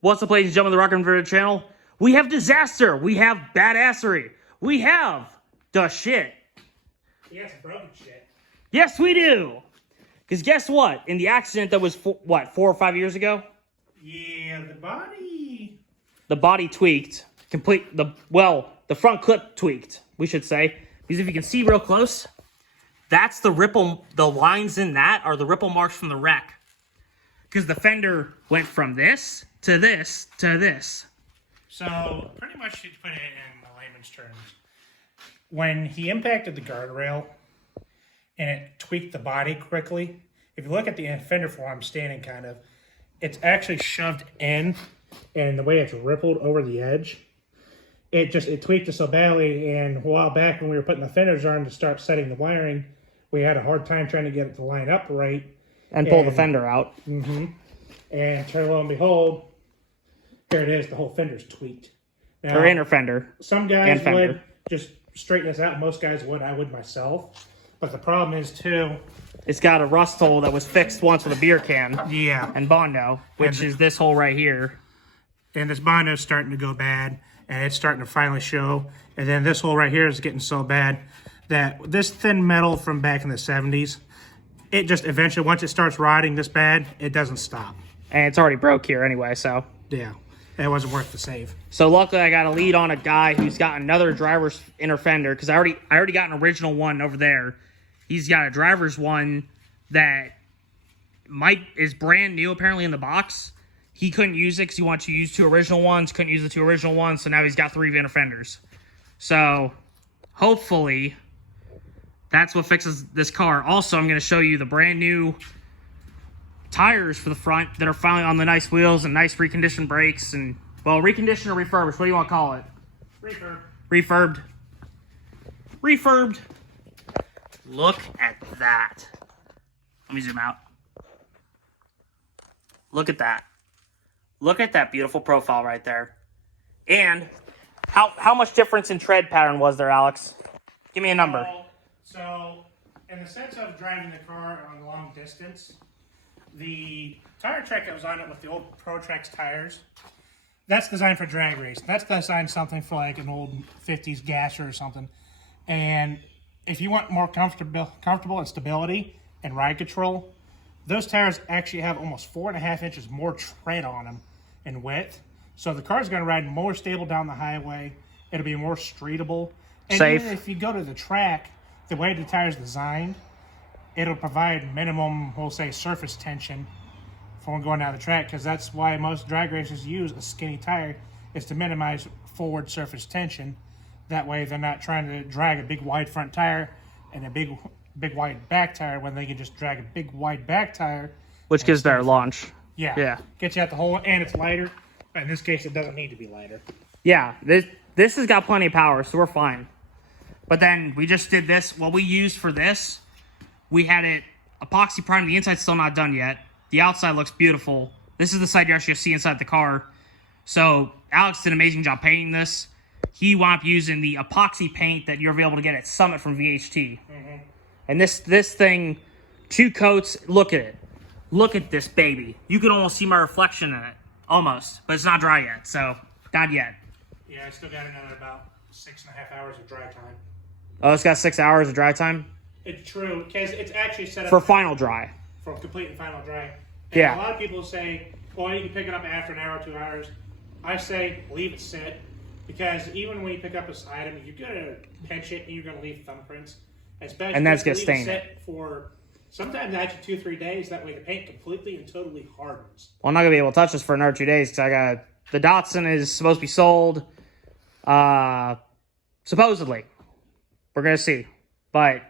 What's up, ladies and gentlemen of the Rock Converted channel? We have disaster. We have badassery. We have the shit. He has broken shit. Yes, we do. Because guess what? In the accident that was, 4 or 5 years ago? Yeah, The body tweaked. The front clip tweaked, we should say. Because if you can see real close, that's the ripple, the lines in that are the ripple marks from the wreck. Because the fender went from this to this to this. So, pretty much to put it in the layman's terms, when he impacted the guardrail and it tweaked the body quickly, if you look at the fender for I'm standing kind of, it's actually shoved in, and the way it's rippled over the edge, it tweaked it so badly. And a while back when we were putting the fenders on to start setting the wiring, we had a hard time trying to get it to line up right. And pull the fender out. Mm-hmm. And lo and behold, here it is. The whole fender's tweaked. Now, Or inner fender. some guys would just straighten this out. Most guys would. I would myself. But the problem is, too... It's got a rust hole that was fixed once with a beer can. Yeah. And Bondo, which is this hole right here. And this Bondo's starting to go bad. And it's starting to finally show. And then this hole right here is getting so bad that this thin metal from back in the 70s... it just eventually, once it starts rotting this bad, it doesn't stop. And it's already broke here anyway, so. Yeah, it wasn't worth the save. So luckily I got a lead on a guy who's got another driver's inner fender, because I already got an original one over there. He's got a driver's one that is brand new apparently in the box. He couldn't use it because he wanted to use 2 original ones, couldn't use the 2 original ones, so now he's got 3 inner fenders. So hopefully that's what fixes this car. Also, I'm going to show you the brand new tires for the front that are finally on the nice wheels and nice reconditioned brakes. And, well, reconditioned or refurbished. What do you want to call it? Refurb. Refurbed. Look at that. Let me zoom out. Look at that. Look at that beautiful profile right there. And how much difference in tread pattern was there, Alex? Give me a number. So, in the sense of driving the car on long distance, the tire track that was on it with the old Pro-Trex tires, that's designed for drag race. That's designed something for like an old 50s gasser or something. And if you want more comfortable and stability and ride control, those tires actually have almost 4.5 inches more tread on them in width. So the car's going to ride more stable down the highway. It'll be more streetable. And safe. even if you go to the track, the way the tire's designed, it'll provide minimum, we'll say, surface tension for going down the track, because that's why most drag racers use a skinny tire, is to minimize forward surface tension. That way they're not trying to drag a big wide front tire and a big wide back tire when they can just drag a big wide back tire. Which gives their launch. Yeah. Gets you out the hole, and it's lighter. But in this case, it doesn't need to be lighter. Yeah, this has got plenty of power, so we're fine. But then we just did this. What we used for this, we had it epoxy primed. The inside's still not done yet. The outside looks beautiful. This is the side you're actually going to see inside the car. So Alex did an amazing job painting this. He wound up using the epoxy paint that you're able to get at Summit from VHT. Mm-hmm. And this thing, 2 coats, look at it. Look at this baby. You can almost see my reflection in it. Almost. But it's not dry yet, so not yet. Yeah, I still got another about 6.5 hours of dry time. Oh, it's got 6 hours of dry time? It's true, because it's actually set up for final dry. For complete and final dry. And yeah. A lot of people say, well, you can pick it up after an hour or 2 hours. I say leave it sit, because even when you pick up this item, you're going to pinch it and you're going to leave thumbprints. Especially and that's going to to stain it for sometimes actually 2-3 days. That way the paint completely and totally hardens. Well, I'm not going to be able to touch this for another 2 days, because I got the Datsun is supposed to be sold. Supposedly. We're going to see. But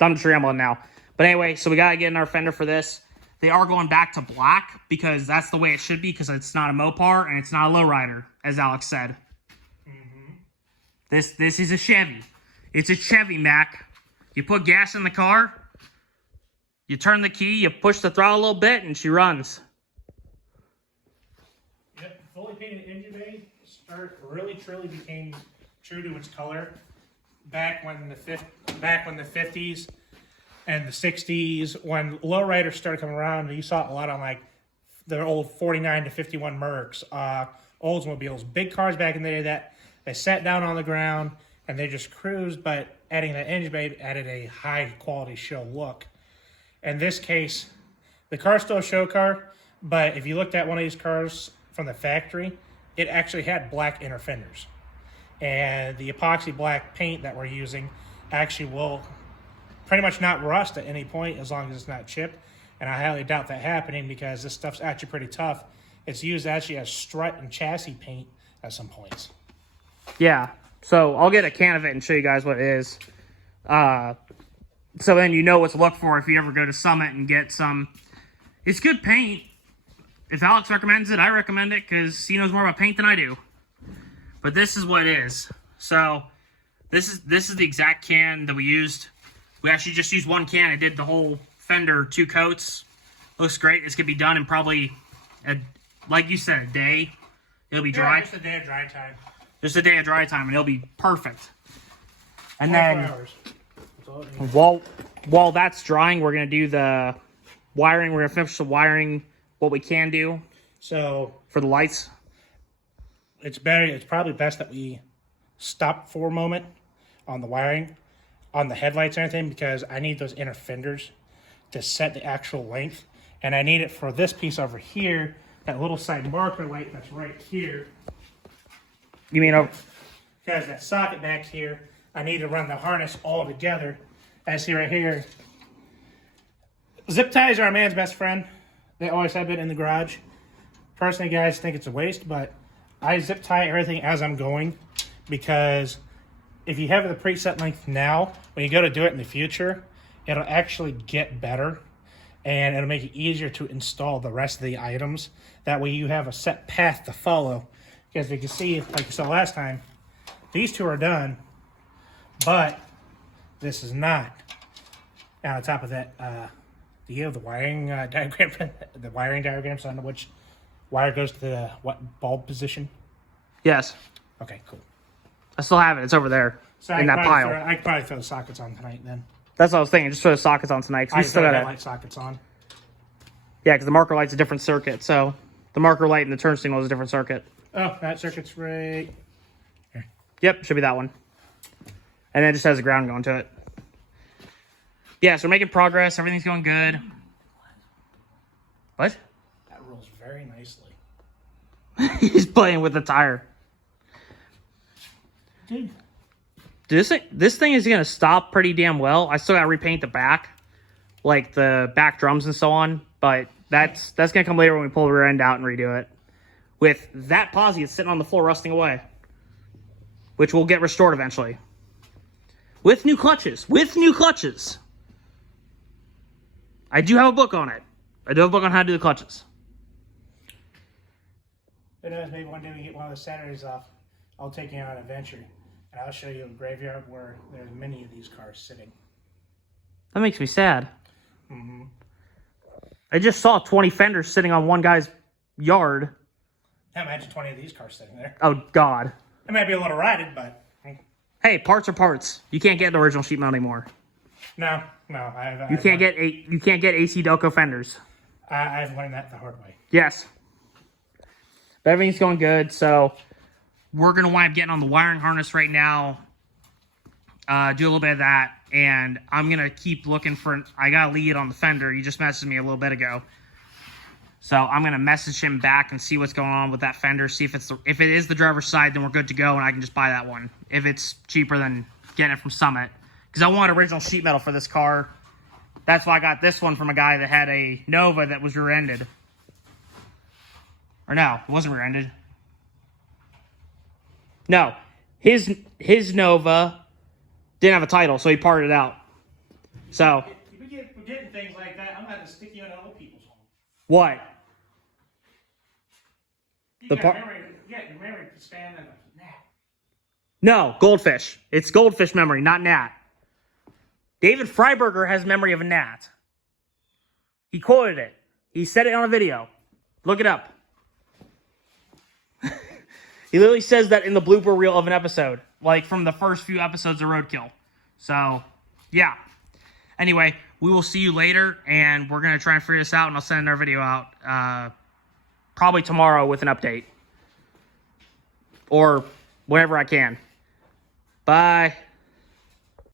I'm just rambling now. But anyway, so we got to get in our fender for this. They are going back to black because that's the way it should be, because it's not a Mopar and it's not a lowrider, as Alex said. Mm-hmm. This is a Chevy. It's a Chevy, Mac. You put gas in the car, you turn the key, you push the throttle a little bit, and she runs. Yep, fully painted engine bay really truly became true to its color back when the 50s and the 60s, when lowriders started coming around. You saw it a lot on like their old 49 to 51 Mercs, Oldsmobiles, big cars back in the day that they sat down on the ground and they just cruised, but adding that engine bay added a high quality show look. In this case, the car's still a show car, but if you looked at one of these cars from the factory, it actually had black inner fenders. And the epoxy black paint that we're using actually will pretty much not rust at any point as long as it's not chipped. And I highly doubt that happening because this stuff's actually pretty tough. It's used actually as strut and chassis paint at some points. Yeah. So I'll get a can of it and show you guys what it is. So then you know what to look for if you ever go to Summit and get some. It's good paint. If Alex recommends it, I recommend it because he knows more about paint than I do. But this is what it is. So this is the exact can that we used. We actually just used one can. I did the whole fender 2 coats. Looks great. This could be done in probably, like you said, a day. It'll be dry. Just a day of dry time. Just a day of dry time, and it'll be perfect. And 24 then hours. That's all it needs. while that's drying, we're gonna do the wiring. We're gonna finish the wiring. What we can do So for the lights. it's probably best that we stop for a moment on the wiring, on the headlights and everything, because I need those inner fenders to set the actual length. And I need it for this piece over here, that little side marker light that's right here. You mean Because that socket back here, I need to run the harness all together. As see right here, zip ties are a man's best friend. They always have been in the garage. Personally, guys, think it's a waste, but I zip tie everything as I'm going because if you have the preset length now, when you go to do it in the future, it'll actually get better and it'll make it easier to install the rest of the items. That way you have a set path to follow. Because you can see, like you saw last time, these 2 are done, but this is not. And on top of that, do you have the wiring diagram? The wiring diagram, so I know which wire goes to the what bulb position? yes? Okay, cool. I still have it. It's over there So in that pile. I could probably throw the sockets on tonight then. That's what I was thinking. Just throw the sockets on tonight. 'Cause I we can still throw got the it. light sockets on. Yeah, because the marker light's a different circuit. So the marker light and the turn signal is a different circuit. Oh, that circuit's right. Yep, should be that one. And then it just has a ground going to it. Yeah, so we're making progress. Everything's going good. What? That rolls very nicely. He's playing with the tire. Dude. This thing is going to stop pretty damn well. I still got to repaint the back. Like the back drums and so on. But that's going to come later when we pull the rear end out and redo it. With that posi, it's sitting on the floor rusting away. Which will get restored eventually. With new clutches. With new clutches. I do have a book on it. I do have a book on how to do the clutches. Who knows, maybe one day we get one of the Saturdays off. I'll take you on an adventure. And I'll show you a graveyard where there's many of these cars sitting. That makes me sad. Mm-hmm. I just saw 20 fenders sitting on one guy's yard. Now imagine 20 of these cars sitting there. Oh, God. It might be a little rotted, but... Hey, parts are parts. You can't get the original sheet metal anymore. No. You can't get AC Delco fenders. I've learned that the hard way. Yes. But everything's going good, so we're going to wind up getting on the wiring harness right now. Do a little bit of that, and I'm going to keep looking for... I got a lead on the fender. He just messaged me a little bit ago. So I'm going to message him back and see what's going on with that fender. See if if it is the driver's side, then we're good to go, and I can just buy that one. If it's cheaper than getting it from Summit. Because I want original sheet metal for this car. That's why I got this one from a guy that had a Nova that was rear-ended. Or no, it wasn't rear-ended. No, his Nova didn't have a title, so he parted it out. So We're getting things like that. I'm going to have to stick you in old people's home. what? You The got part- your memory span and a nap. No, Goldfish. It's Goldfish memory, not Gnat. David Freiberger has memory of a gnat. He quoted it. He said it on a video. Look it up. He literally says that in the blooper reel of an episode. Like from the first few episodes of Roadkill. So, yeah. Anyway, we will see you later. And we're going to try and figure this out. And I'll send our video out probably tomorrow with an update. Or whenever I can. Bye.